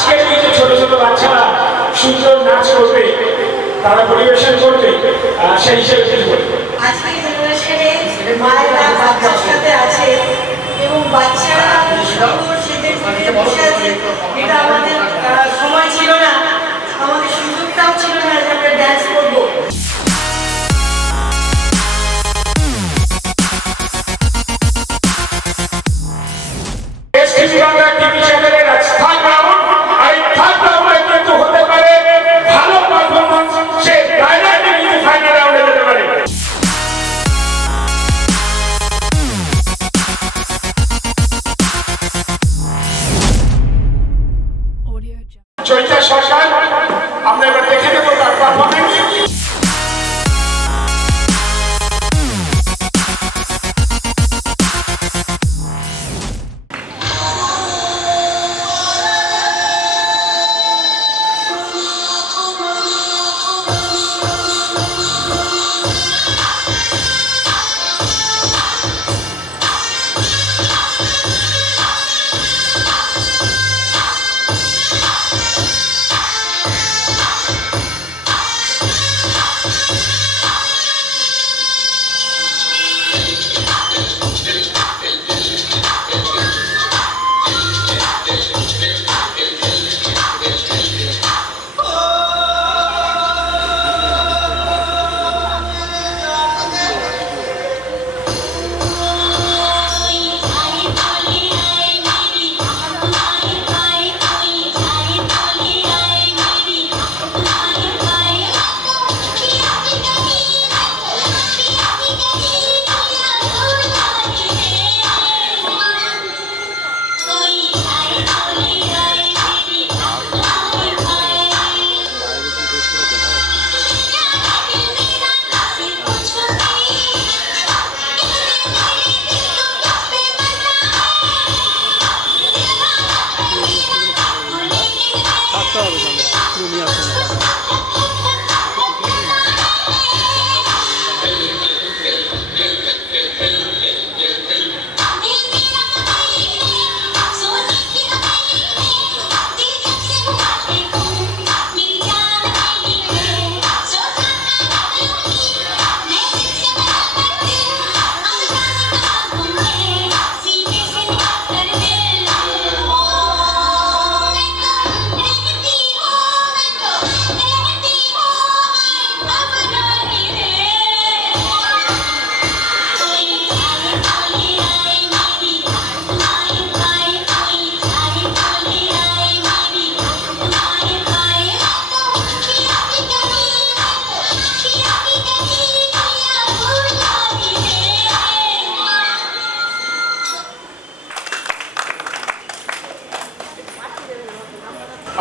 আজকে এই যে ছোট ছোট বাচ্চারা সুন্দর নাচ করবে, তারা পরিবেশন করবে, সেই হিসেবে কি বলবো? আজকে জেনারেশনে মায়েরা বাচ্চার সাথে আছে এবং বাচ্চারা সুন্দর সেজে গুজে বসে আছে। এটা আমাদের সময় ছিল না, আমাদের সুযোগটাও ছিল না যে আমরা ড্যান্স করবো। চৈতা সরকার, আমরা এবার দেখে নেবো তার পারফরমেন্স।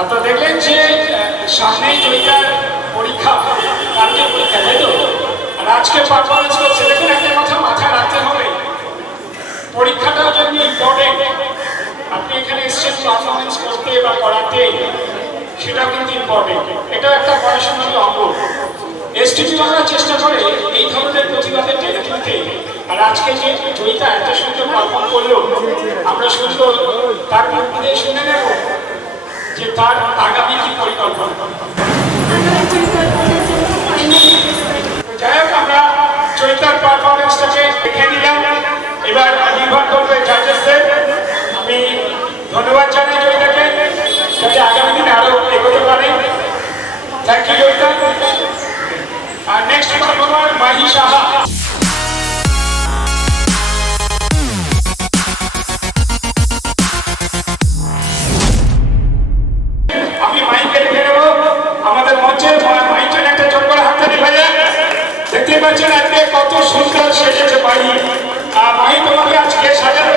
আপনারা দেখলেন যে সামনেই চৈতার পরীক্ষা, কালকে পরীক্ষা, তাই তো? আর আজকে পারফরমেন্স করছে। দেখুন, একটা কথা মাথায় রাখতে হবে, পরীক্ষাটা যেমনি ইম্পর্টেন্ট, আপনি এখানে এসেছেন পারফরমেন্স করতে বা করাতে, সেটাও কিন্তু ইম্পর্টেন্ট। এটা একটা পড়াশোনার অঙ্গ। এসটিপি বাংলা চেষ্টা করে এই ধরনের প্রতিভাদের টেনে তুলতে। আর আজকে যে চৈতা এত সুন্দর পারফর্ম করলো, আমরা সুন্দর তার মুখ দিয়ে শুনে নেব যে তার আগামী কি পরিকল্পনা। যাই হোক, আমরা চৈতার পারফরমেন্সটাকে দেখে নিলাম। এবার নির্ভর করবে জাজেসদের। আমি ধন্যবাদ জানাই চৈতাকে, যাতে আগামী দিনে আরো এগোতে পারে। Thank you Chaita. আর নেক্সট পারফর্মার মাহি সাহা। আমি মাইকে রেখে নেবো আমাদের মঞ্চে। মাইক জন্য একটা জোর করে হাততালি ভাইয়া। দেখতে পাচ্ছেন আজকে কত সুন্দর সেজেছে মাহি। আর মাহি তোমাকে আজকে সাজানো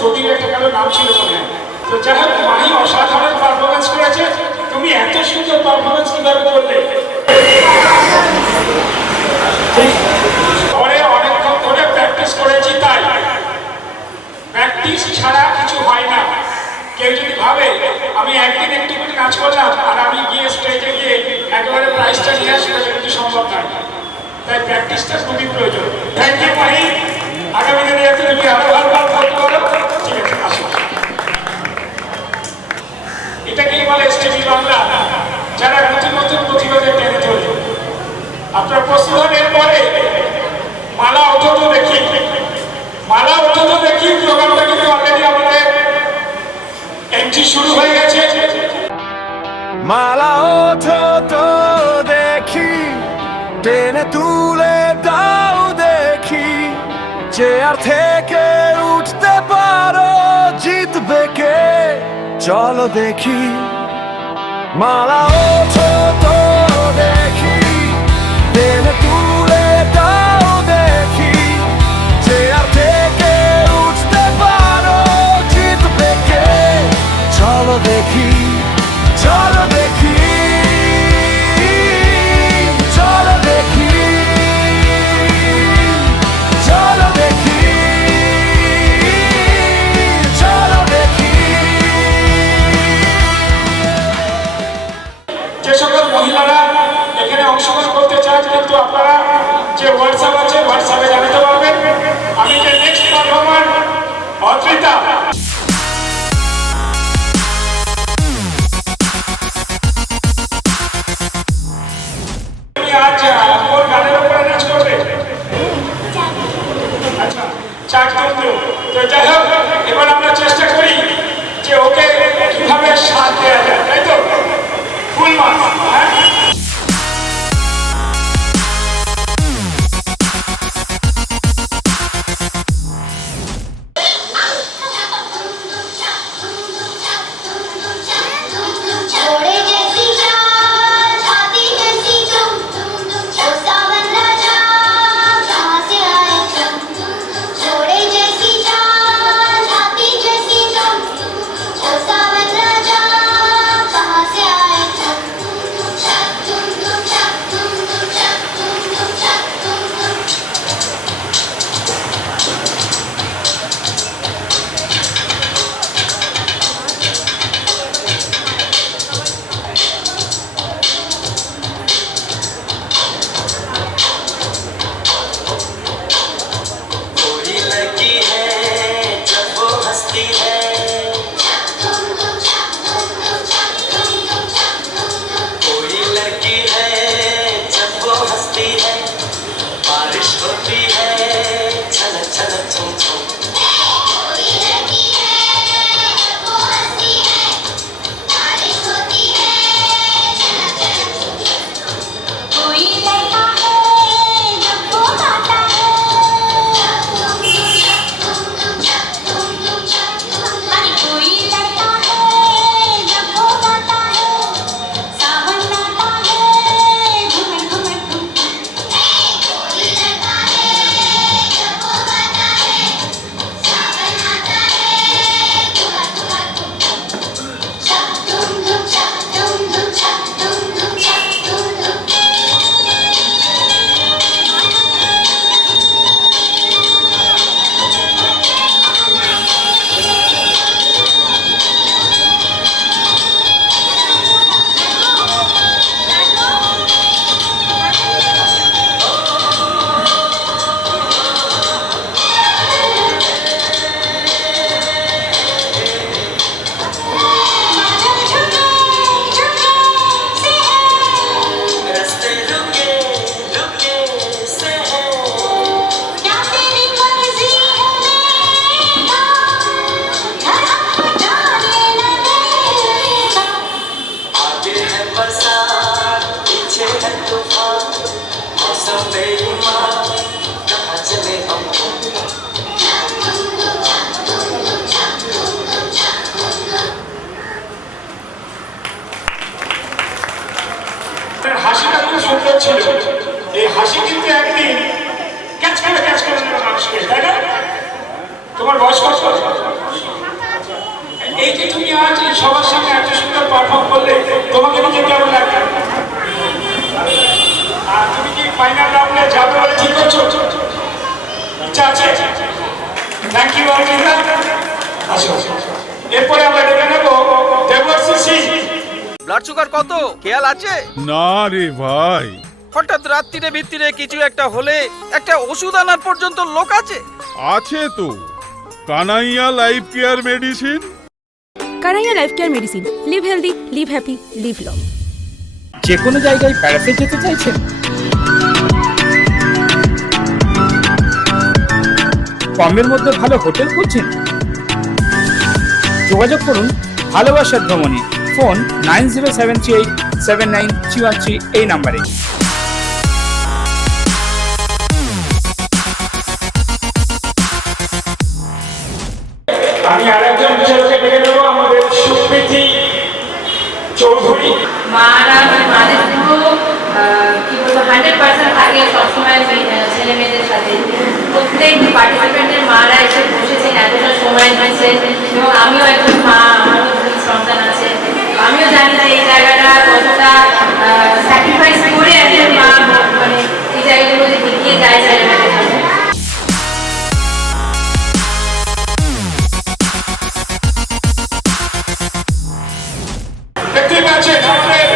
ছবির একটা কারো নাম ছিল মনে হয়। তো যাই হোক, মাহি অসাধারণ পারফরমেন্স করেছে। তুমি এত সুন্দর পারফরমেন্স কিভাবে করলে? পরে অনেকক্ষণ ধরে প্র্যাকটিস করেছি, তাই প্র্যাকটিস ছাড়া কিছু হয় না। কেউ যদি ভাবে আমি একদিন একটু করে নাচ করলাম আর আমি গিয়ে স্টেজে গিয়ে একেবারে প্রাইজটা নিয়ে আসবো, সেটা কিন্তু সম্ভব নয়। তাই প্র্যাকটিসটা খুবই প্রয়োজন। Thank you Mahi. আগামী দিনে যাতে তুমি আরো ভালো ভালো করতে পারো। ঠিক আছে, আসো। এটাকেই বলে এসটিভি বাংলা, যারা নতুন নতুন প্রতিভাদের টেনে তোলে। আপনার প্রস্তুত হন। এরপরে মালা ওঠো তো দেখি, মালা ওঠো তো দেখি প্রোগ্রামটা কিন্তু অলরেডি আমাদের এন্ট্রি শুরু হয়ে গেছে। মালা ওঠো তো দেখি, টেনে তুলে দাও দেখি, চেয়ার থেকে উঠতে পারো জিতবে কে, চলো দেখি। মালা ওঠো তো দেখি, টেনে তুলে দাও দেখি, চেয়ার থেকে উঠতে পারো জিতবে কে, চলো দেখি, চলো দেখি, চলো দেখি, চলো দেখি, চলো দেখি। যে সকল মহিলারা এখানে অংশগ্রহণ করতে চান, কিন্তু আপনারা যে হোয়াটসঅ্যাপ আছে হোয়াটসঅ্যাপে জানাতে পারবেন। আমি যে নেক্সট পারফর্মার অদ্রিতা, আজ কোন গানের উপরে নাচ করবে? আচ্ছা, চাকদন্দ। তো যাই হোক, এবার আমরা চেষ্টা করি যে ওকে কিভাবে সাথ দেওয়া যায়, তাই তো? ফুল মাস, হ্যাঁ? घोड़े जैसी चाल, हाथी जैसी दुम, ओ सावन राजा कहाँ से आए तुम? घोड़े जैसी चाल, हाथी जैसी दुम, ओ सावन राजा कहाँ से आए तुम? সবার সামনে এত সুন্দর পারফর্ম করলে তোমাকে নিজে কেমন লাগে? আর তুমি কি ফাইনাল রাউন্ডে যাবে বলে ঠিক করছো? ইচ্ছা আছে? Thank you Arpita. আসো, এরপরে আমরা ডেকে নেব দেবশ্রী সিং। ব্লাড সুগার কত খেয়াল আছে? না রে ভাই, হঠাৎ রাত্রিরে ভিত্তিরে কিছু একটা হলে একটা ওষুধ আনার পর্যন্ত লোক আছে? আছে তো Kanhaiya life care medicine. Kanhaiya life care medicine. Live healthy, live happy, live long. যে কোনো জায়গায় বেড়াতে যেতে চাইছেন? কমের মধ্যে ভালো হোটেল খুঁজছেন? যোগাযোগ করুন ভালোবাসার ভ্রমণে। ফোন 9073879313 এই নাম্বারে। আমি আরেকজন বিচারককে ডেকে নেবো, আমাদের সুপ্রীতি চৌধুরী। মারা মাদের পুরো কি বলবো 100% থাকে সবসময় ছেলে মেয়েদের সাথে। প্রত্যেক পার্টিসিপেন্টের মারা এসে বসেছেন, এতটা সময় দিয়েছেন, এবং আমিও একজন মা, আমারও দুই সন্তান আছে। আমিও জানি না এই জায়গাটা কতটা স্যাক্রিফাইস করে একজন মা মানে এই জায়গাগুলোতে এগিয়ে যায় ছেলে মেয়েদের সাথে। দেখতে পাচ্ছেন আমাদের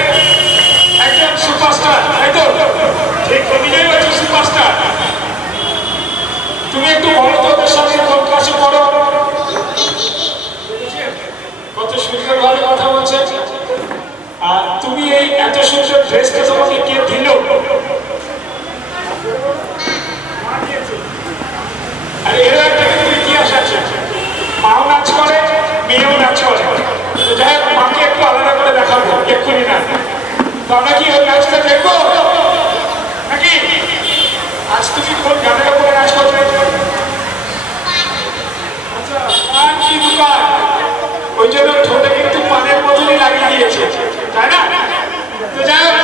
একজন সুপারস্টার, তাই তো? ঠিক নিজেই হচ্ছে সুপারস্টার। তুমি একটু বলো তো ওদের সঙ্গে কোন ক্লাসে পড়ো? কত সুন্দর ভাবে কথা বলছে। আর তুমি এই এত সুন্দর ড্রেসটা তোমাকে কে দিল? আর এর একটা কিন্তু ইতিহাস আছে, মাও নাচ করে, মেয়েও নাচ করে। তো যাই হোক, মাকে একটু আলাদা করে দেখাবো এক্ষুনি না। তো আমরা কি ওই নাচটা দেখবো নাকি? আজ তুমি কোন গানের উপরে নাচ করবে? আচ্ছা, পান কি দোকান, ওই জন্য ঠোঁটে কিন্তু পানের মতনই লাগিয়ে দিয়েছে, তাই না? তো যাই হোক,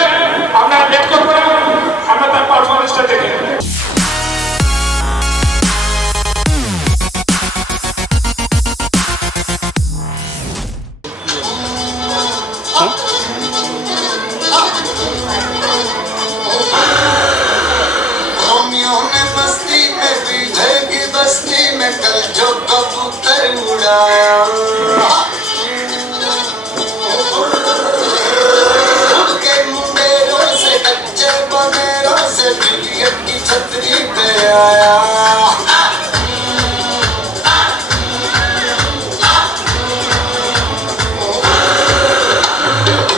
আমরা লেট করবো না, আমরা তার পারফরমেন্সটা দেখে নেব। रोमियो ने बस्ती में पीछे की बस्ती में कल जो कबूतर उड़ाया, उनके मुंडेरों से कच्चे बनेरों से जुलियट की छतरी पे आया।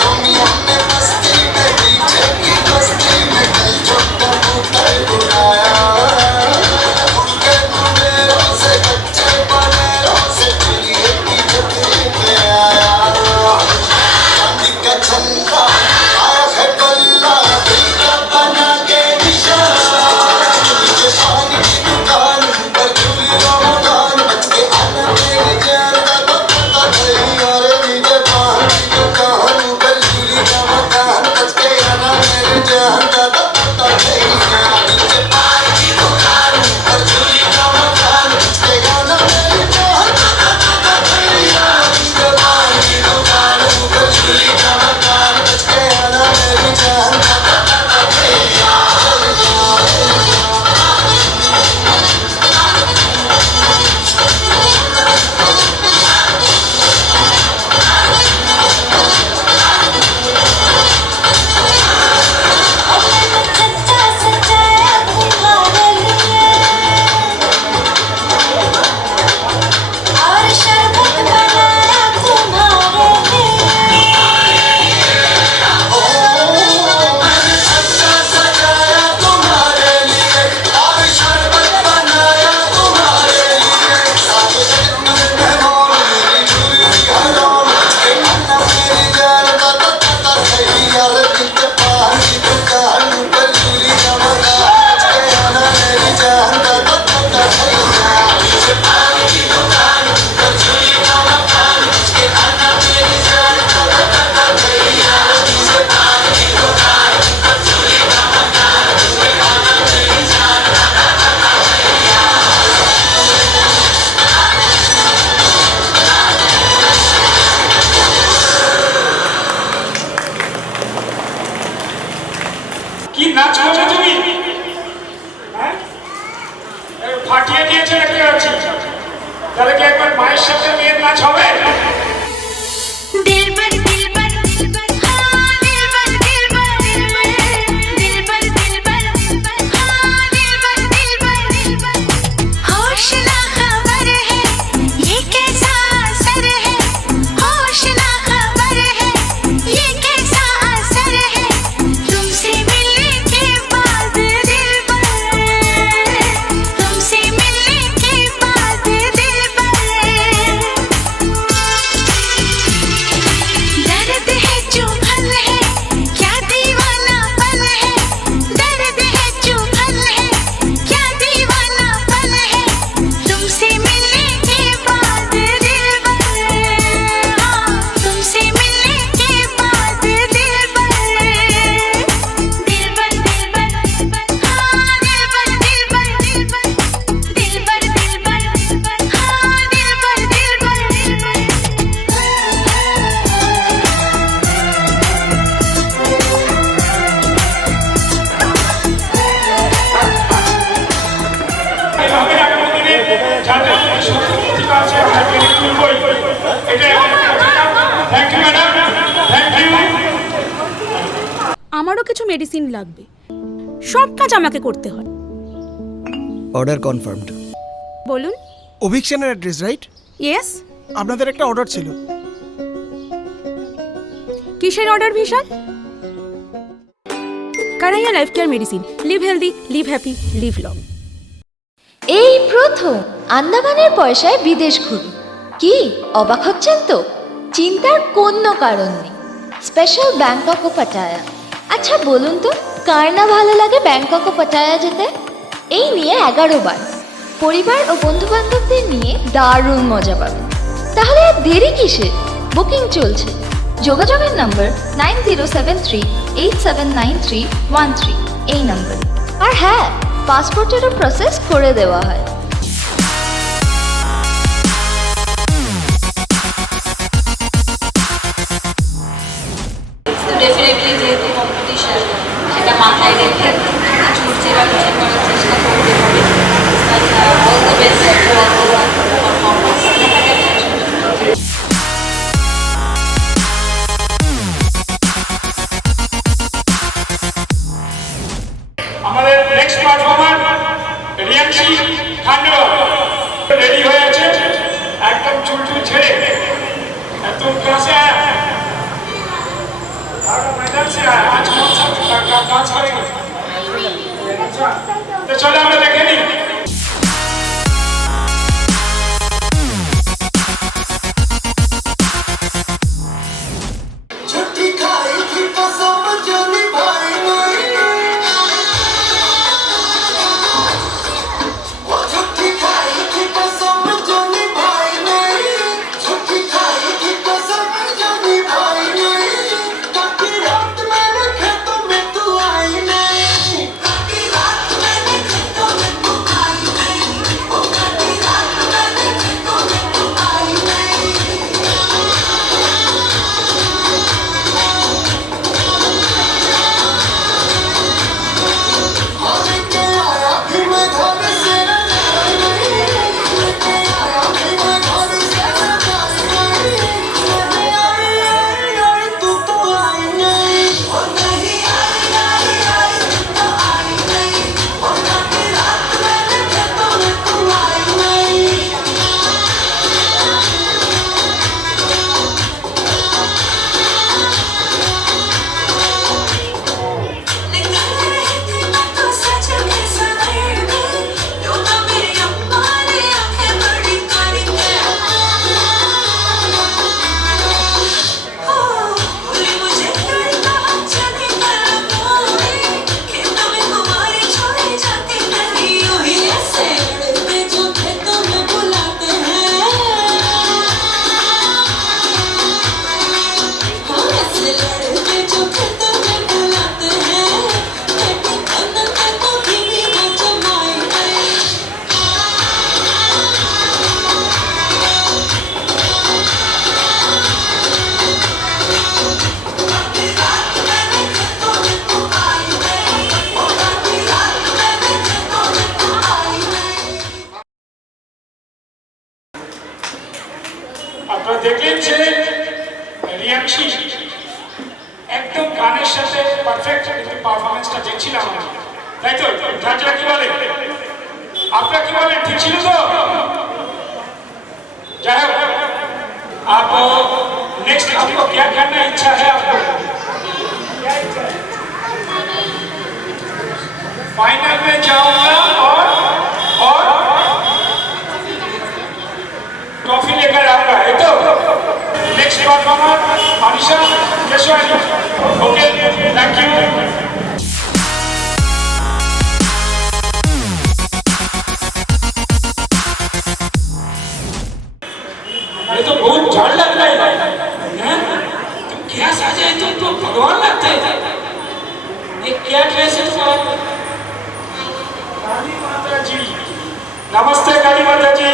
रोमियो ने बस्ती में पीछे की बस्ती में कल जो कबूतर उड़ाया, उनके मुंडेरों से कच्चे बनेरों से जुलियट আরও কিছু মেডিসিন লাগবে। সব কাজ আমাকে করতে হয়। Order confirmed. বলুন। অভিকশনের অ্যাড্রেস রাইট? ইয়েস। আপনাদের একটা অর্ডার ছিল। কিসের order Bishal? Kanhaiya life care medicine. Live healthy, live happy, live long. এই প্রথম আন্দামানের পয়সায় বিদেশ ঘুরুন। কি অবাক হচ্ছেন তো? চিন্তার কোনো কারণ নেই। স্পেশাল ব্যাংকক ও পাটায়া। আচ্ছা বলুন তো, কার না ভালো লাগে ব্যাংকক ও পাটায়া যেতে? এই নিয়ে 11 বার পরিবার ও বন্ধু বান্ধবদের নিয়ে দারুণ মজা পাবেন। তাহলে আর দেরি কিসের? বুকিং চলছে। যোগাযোগের নম্বর 9073879313 এই নম্বরে। আর হ্যাঁ, পাসপোর্টেরও প্রসেস করে দেওয়া হয়। তো ডেফিনেটলি যেহেতু কম্পিটিশন, সেটা মাথায় রেখে ছুটছে বা কিছু করার চেষ্টা করতে হবে। All the best performance. আমাদের নেক্সট পারফর্মার রিয়াংশী খান্ডেওয়াল রেডি হয়ে আছে, একদম চুল ছেড়ে একদম কাছে मैदान से आया। आज कौन सा डांस करेंगे? तो चलो हम देखें नहीं। छुट्टी खाई थी कसम जो निभाई नहीं, वो छुट्टी खाई थी कसम जो निभाई नहीं, छुट्टी खाई थी कसम जो निभाई नहीं। काटी रात मैंने खेतों में तू आई नहीं, काटी रात मैंने खेतों में तू आई नहीं, वो काटी रात मैंने खेतों में तू आई नहीं। लेके आया फिर मैं घर से नहीं, लेके आया फिर मैं घर से नहीं, आई तू तो आई नहीं, ओ नहीं आई तू तो आई नहीं, ओ काटी रात मैंने खेतों में तू आई नहीं। আপনারা দেখলেন যে রিয়াংশী একদম গানের সাথে পারফেক্ট পারফরমেন্সটা দেখছিলাম, তাই তো? জাজরা কি বলে, আপনারা কি বলেন, ঠিক ছিল তো? যাই হোক, आप नेक्स्ट आपको क्या करना इच्छा है? आपको क्या इच्छा है? फाइनल में जाऊंगा और ट्रॉफी लेकर आऊंगा, है तो? Next performer Anisha Keswani. Okay, thank you. ये तो बहुत झाड़ लग रहा है, तुम क्या साजा है? तुम तो भगवान लगते हैं। ये क्या ड्रेस है तुम्हारा? काली माता जी, नमस्ते काली माता जी।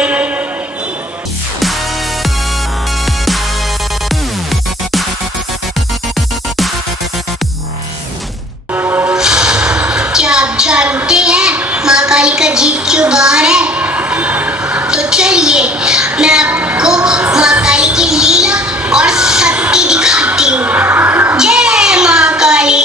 क्या आप जानते हैं माँ काली का जीव क्यों बाहर है? तो चलिए मैं आपको माँ काली की लीला और शक्ति दिखाती हूँ। जय माँ काली।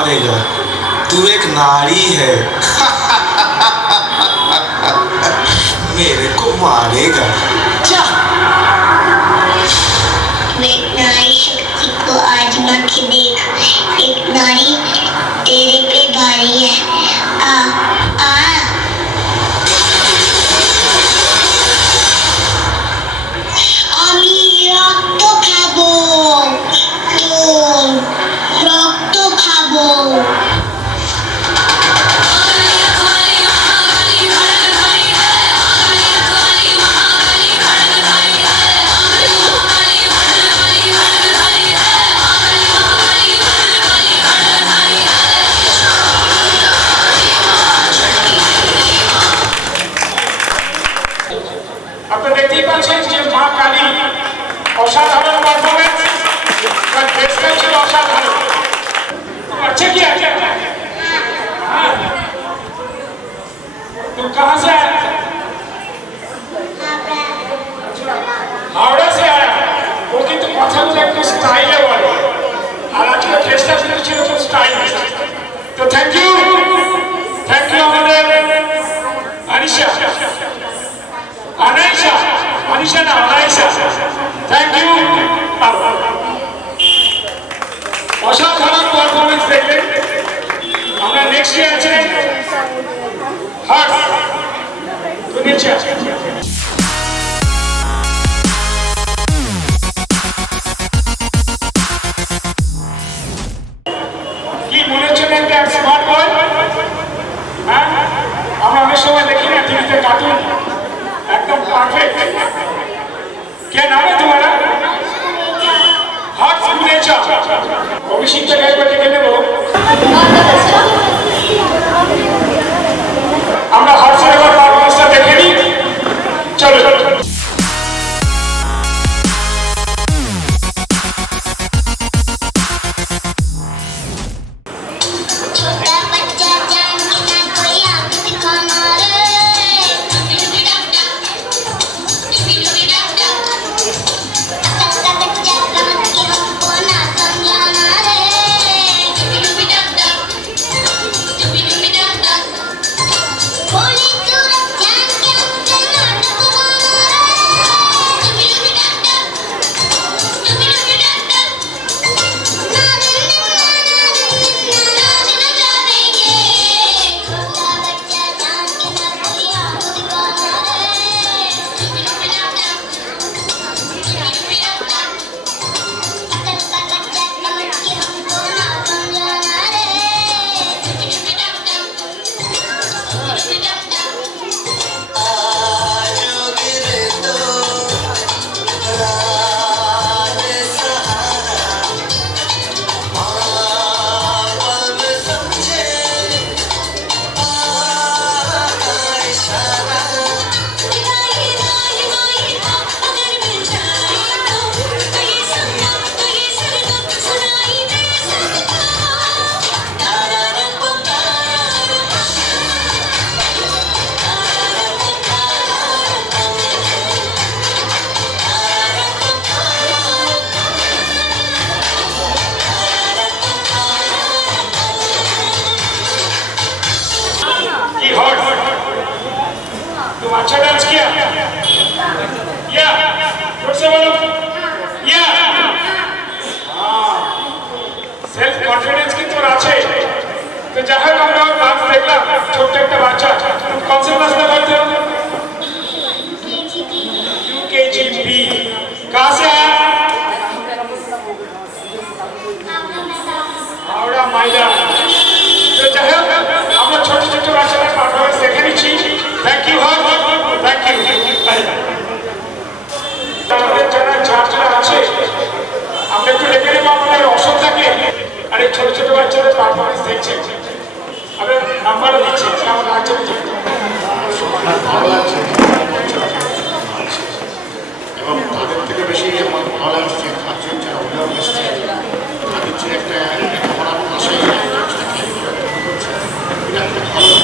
मारेगा, तू एक नारी है। मेरे को मारेगा। जा। एक नारी शक्ति को आजमा के देख, एक नारी तेरे पे भारी है। आ आ আমি রক্ত খাবো, রক্ত খাবো। আপনারা দেখতেই পাচ্ছেন যে মা কালী অসাধারণ পারফরমেন্স, তার ড্রেসটা ছিল অসাধারণ। अच्छा किया क्या? हाँ। तुम कहाँ से आया? हावड़ा से आया। वो কিন্তু কথাগুলো একটু স্টাইলে বলে, আর আজকে ড্রেসটা ছিল খুব স্টাইলিশ। তো থ্যাংক ইউ আমাদের আনিশা, আনিশা না আনাইশা, থ্যাংক ইউ। অসাধারণ পারফরমেন্স দেখলেন। আমরা নেক্সট ডে আছে হার্ট তো নিচে আছে। কি মনে হচ্ছে একটা স্মার্ট বয়? হ্যাঁ, আমরা অনেক সময় দেখি না টিভিতে কার্টুন, একদম পারফেক্ট। क्या नाम है तुम्हारा? Heart signature. अभिषेक का गाय बटे केने बोलो। আমরা হার্টের এবার পারফরম্যান্সটা দেখে নিই। চলো छोटा बच्चा जान के ना कोई आंख दिखाना रे, डुबी डुबी डब डब, डुबी डुबी डब डब। अक्का बच्चा समझ के हमको ना समझाना रे, डुबी डुबी डब डब, डुबी डुबी डब डब। भोली सूरत जान के हमसे ना डुबाना रे, डुबी डुबी डब डब, डुबी डुबी डब डब। ना दिन दिन ना दिन जानेंगे, छोटा बच्चा जान के ना कोई आंख दिखाना रे, डुबी डुबी डब डब, डुबी डुबी डब डब। अक्का बच्चा समझ के हमको ना समझाना रे, डुबी डुबी डब डब, डुबी डुबी डब डब। आज गिरे तो रात सहारा, माँ समझे आका इशारा। की हॉट, तुम अच्छा डांस किया। या फिर से बोलो या। সেলফ কনফিডেন্স কিন্তু আছে। তো যাই হোক আমরা ডান্স দেখলাম, ছোট্ট একটা বাচ্চা। তুমি কোন সে ক্লাস में पढ़ते हो? UKGB। कहाँ से आया? हावड़ा मैदान। तो যাই হোক আমরা ছোট ছোট বাচ্চাদের পারফরমেন্স দেখে নিচ্ছি। থ্যাংক ইউ হট, থ্যাংক ইউ। আমাদের যারা চার্জরা আছে আমরা একটু ডেকে নেবো আমাদের অসুবিধাকে। আর এই ছোট ছোট বাচ্চাদের পারফরমেন্স দেখছি, আমরা নাম্বারও দিচ্ছি। কেমন লাগছে? ভালো লাগছে এবং তাদের থেকে বেশি আমার ভালো লাগছে পাঁচজন যারা অভিভাবক এসছে তাদের যে একটা পড়ার ভাষায় এটা একটা ভালো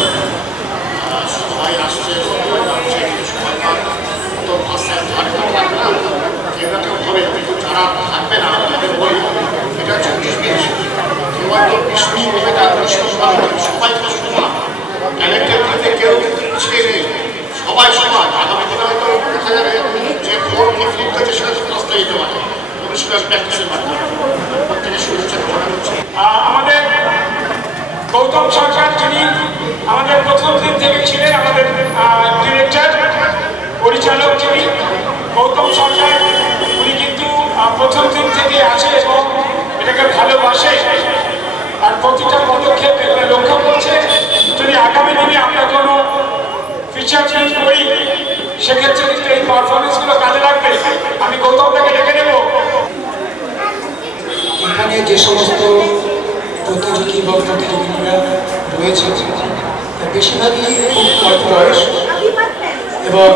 সবাই আসছে সবাই যাচ্ছে সবাই অত ভাষায় ধার থাকবে না এরকম হবে। কিন্তু যারা থাকবে না তাদের বলি এটা 24 কেউ হয়তো 20 মিনিট গৌতম সরকার, যিনি আমাদের প্রথম দিন থেকে ছিলেন আমাদের ডিরেক্টর পরিচালক, যিনি গৌতম সরকার, উনি কিন্তু প্রথম দিন থেকে আছে এবং এটাকে ভালোবাসে আর প্রতিটা পদক্ষেপ এখানে লক্ষ্য করছে। যদি আগামী দিনে আমরা কোনো ফিচার চেঞ্জ করি সেক্ষেত্রে কিন্তু এই পারফরমেন্সগুলো কাজে লাগবে। আমি গৌতমটাকে ডেকে নেব। এখানে যে সমস্ত প্রতিযোগী বা প্রতিযোগিনীরা রয়েছে তার বেশিরভাগই খুব অল্প বয়স এবং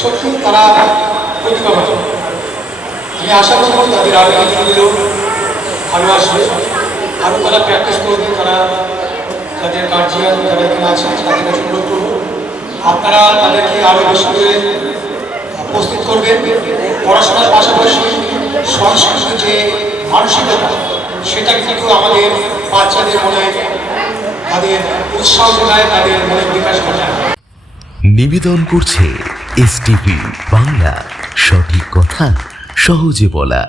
সত্যি তারা প্রতিভাবান। আমি আশা করব তাদের আগামী দিনগুলো ভালো আসবে, আরও তারা প্র্যাকটিস করবে, তারা তাদের গার্জিয়ান যারা এখানে আছেন তাদের কাছে অনুরোধ করব আপনারা তাদেরকে আরও বেশি করে প্রস্তুত করবেন। পড়াশোনার পাশাপাশি সংস্কৃত যে মানসিকতা সেটা কিন্তু আমাদের বাচ্চাদের মনে তাদের উৎসাহ যোগায়, তাদের মনে বিকাশ ঘটায়। নিবেদন করছে এসটিভি বাংলা, সঠিক কথা সহজে বলা।